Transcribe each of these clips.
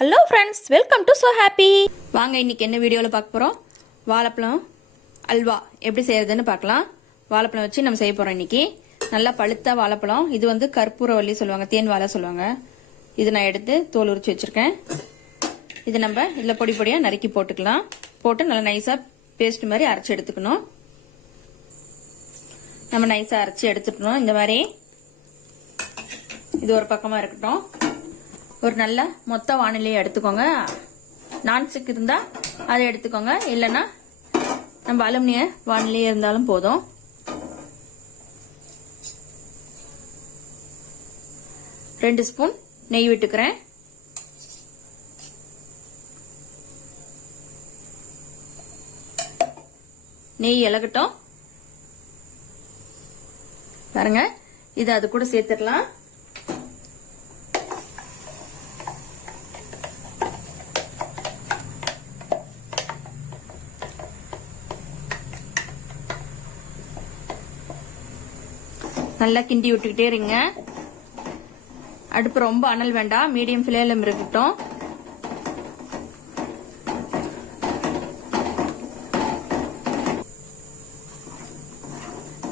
Hello friends welcome to so happy வாங்க இன்னைக்கு என்ன வீடியோவில் பார்க்க போகிறோம் வாழைப்பழம் அல்வா எப்படி செய்யறதுன்னு பார்க்கலாம். வாழைப்பழம் வச்சு நம்ம செய்ய போகிறோம் இன்னைக்கு. நல்லா பழுத்த வாழைப்பழம். இது வந்து கற்பூரவல்லி சொல்லுவாங்க தேன் வாழை சொல்லுவாங்க. இது நான் எடுத்து தோல் உரிச்சு வச்சுருக்கேன். இது நம்ம இதில் பொடி பொடியாக நறுக்கி போட்டுக்கலாம். போட்டு நல்லா நைஸாக பேஸ்ட் மாதிரி அரைச்சி எடுத்துக்கணும். நம்ம நைஸாக அரைச்சி எடுத்துக்கணும். இந்த மாதிரி. இது ஒரு பக்கமாக இருக்கட்டும். ஒரு நல்ல மொத்த வானிலையை எடுத்துக்கோங்க. நான்ஸ்டிக் இருந்தால் அதை எடுத்துக்கோங்க. இல்லைன்னா நம்ம அலுமினிய வானிலையே இருந்தாலும் போதும். ரெண்டு ஸ்பூன் நெய் விட்டுக்கிறேன். நெய் இலகட்டும். பாருங்க இது அது கூட சேர்த்துடலாம். நல்லா கிண்டி விட்டுக்கிட்டே இருங்க. அடுப்பு ரொம்ப அனல் வேண்டாம் மீடியம் ஃபிளேமில் இருக்கட்டும்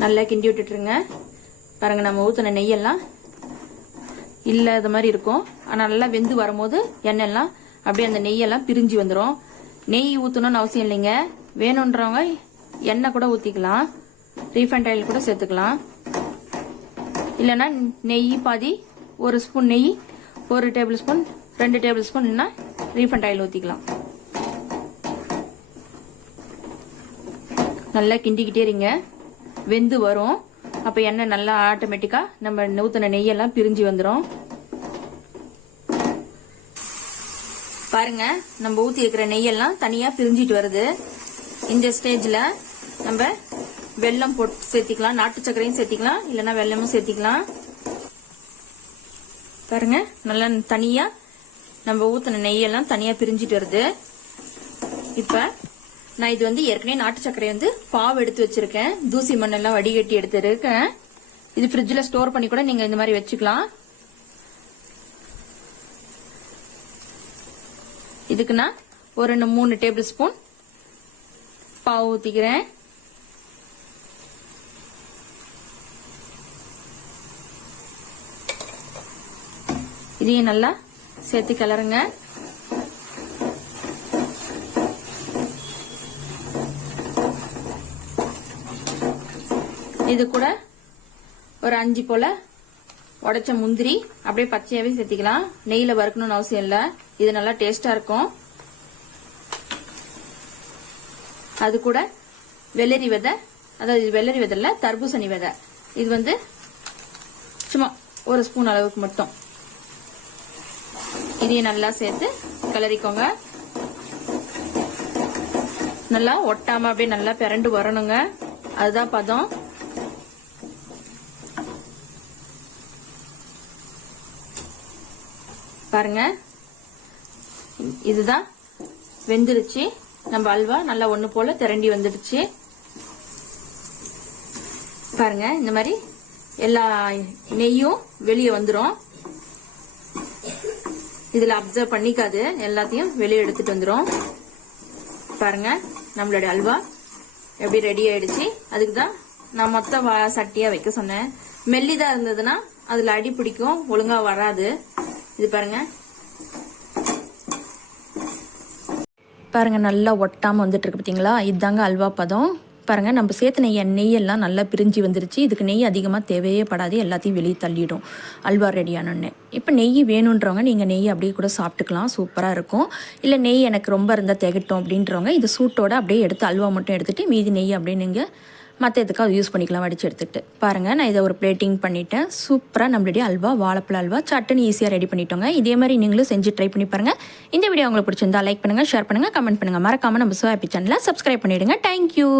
நல்லா கிண்டி விட்டுட்டுருங்க. பாருங்க நம்ம ஊற்றின நெய்யெல்லாம் இல்லாத மாதிரி இருக்கும். ஆனால் நல்லா வெந்து வரும்போது எண்ணெய்லாம் அப்படியே அந்த நெய்யெல்லாம் பிரிஞ்சு வந்துடும் நெய் ஊற்றணும்னு அவசியம் இல்லைங்க. வேணுன்றவங்க எண்ணெய் கூட ஊற்றிக்கலாம் ரீஃபைண்ட் ஆயில் கூட சேர்த்துக்கலாம். இல்லைன்னா நெய் பாதி ஒரு ஸ்பூன் நெய் ஒரு டேபிள் ஸ்பூன் ரெண்டு டேபிள் ஸ்பூன் இல்லைன்னா ரீஃபண்ட் ஆயில் ஊற்றிக்கலாம் நல்லா கிண்டிக்கிட்டே இருங்க. வெந்து வரும். அப்போ எண்ணெய் நல்லா ஆட்டோமேட்டிக்காக நம்ம நூற்றின நெய்யெல்லாம் பிரிஞ்சு வந்துடும் பாருங்க நம்ம ஊற்றி இருக்கிற நெய்யெல்லாம் தனியாக பிரிஞ்சிட்டு வருது. இந்த ஸ்டேஜில் நம்ம வெல்லம் போட்டு சேர்த்திக்கலாம். நாட்டு சர்க்கரையும் சேர்த்திக்கலாம். இல்லைன்னா வெல்லமும் சேர்த்திக்கலாம். பாருங்க நல்லா தனியா நம்ம ஊத்தின நெய்யெல்லாம் தனியா பிரிஞ்சிட்டு வருது. இப்ப நான் இது வந்து ஏற்கனவே நாட்டு சர்க்கரை வந்து பாவு எடுத்து வச்சிருக்கேன். தூசி மண்ணெல்லாம் வடிகட்டி எடுத்துருக்கேன். இது ஃப்ரிட்ஜில் ஸ்டோர் பண்ணி கூட நீங்க இந்த மாதிரி வச்சுக்கலாம். இதுக்கு நான் ஒரு ரெண்டு மூணு டேபிள் ஸ்பூன் பாவு ஊற்றிக்கிறேன் இதையும் நல்லா சேர்த்து கிளறுங்க. இது கூட ஒரு அஞ்சு போல உடைச்ச முந்திரி அப்படியே பச்சையாவே சேர்த்திக்கலாம். நெய்யில வறுக்கணும்னு அவசியம் இல்லை. இது நல்லா டேஸ்டா இருக்கும். அது கூட வெள்ளரி விதை அதாவது வெள்ளரி விதை இல்ல தர்பூசணி விதை. இது வந்து சும்மா ஒரு ஸ்பூன் அளவுக்கு மட்டும். இதையும் நல்லா சேர்த்து கிளறிக்கோங்க. நல்லா ஒட்டாம அப்படியே நல்லா பிறண்டு வரணுங்க. அதுதான் பதம். பாருங்க. இதுதான் வெந்துருச்சு. நம்ம அல்வா நல்லா ஒண்ணு போல திரண்டி வந்துடுச்சு. பாருங்க இந்த மாதிரி எல்லா நெய்யும் வெளியே வந்துடும் இதில் அப்சர்வ் பண்ணிக்காது. எல்லாத்தையும் வெளியே எடுத்துட்டு வந்துடும் பாருங்க நம்மளுடைய அல்வா எப்படி ரெடி ஆயிடுச்சு. அதுக்கு தான் நான் மொத்த சட்டியாக வைக்க சொன்னேன். மெல்லிதாக இருந்ததுன்னா அதில் அடி பிடிக்கும் ஒழுங்காக வராது. இது பாருங்க. பாருங்க நல்லா ஒட்டாமல் வந்துட்டு இருக்கு பார்த்தீங்களா இதுதாங்க அல்வா பதம். பாருங்க நம்ம சேர்த்து நெய் நெய்யெல்லாம் நல்லா பிரிஞ்சு வந்துருச்சு. இதுக்கு நெய் அதிகமாக தேவையே படாது எல்லாத்தையும் வெளியே தள்ளிடும். அல்வா ரெடியானோடனே இப்போ நெய் வேணுன்றவங்க நீங்கள் நெய் அப்படியே கூட சாப்பிட்டுக்கலாம். சூப்பராக இருக்கும். இல்லை நெய் எனக்கு ரொம்ப இருந்தால் திகட்டும் அப்படின்றவங்க இது சூட்டோட அப்படியே எடுத்து அல்வா மட்டும் எடுத்துட்டு மீதி நெய் அப்படியே நீங்கள் மற்ற எதுக்காக யூஸ் பண்ணிக்கலாம் வடிச்சு எடுத்துகிட்டு பாருங்கள் நான் இதை ஒரு பிளேட்டிங் பண்ணிவிட்டேன் சூப்பராக நம்மளுடைய அல்வா வாழைப்பழ அல்வா சட்டுன்னு ஈஸியாக ரெடி பண்ணிட்டோங்க. இதே மாதிரி நீங்களும் செஞ்சு ட்ரை பண்ணி பாருங்கள் இந்த வீடியோ உங்களுக்கு பிடிச்சிருந்தா லைக் பண்ணுங்கள் ஷேர் பண்ணுங்கள் கமெண்ட் பண்ணுங்கள் மறக்காமல் நம்ம சோ ஹாப்பி சேனலை சப்ஸ்கிரைப் பண்ணிவிடுங்க தேங்க்யூ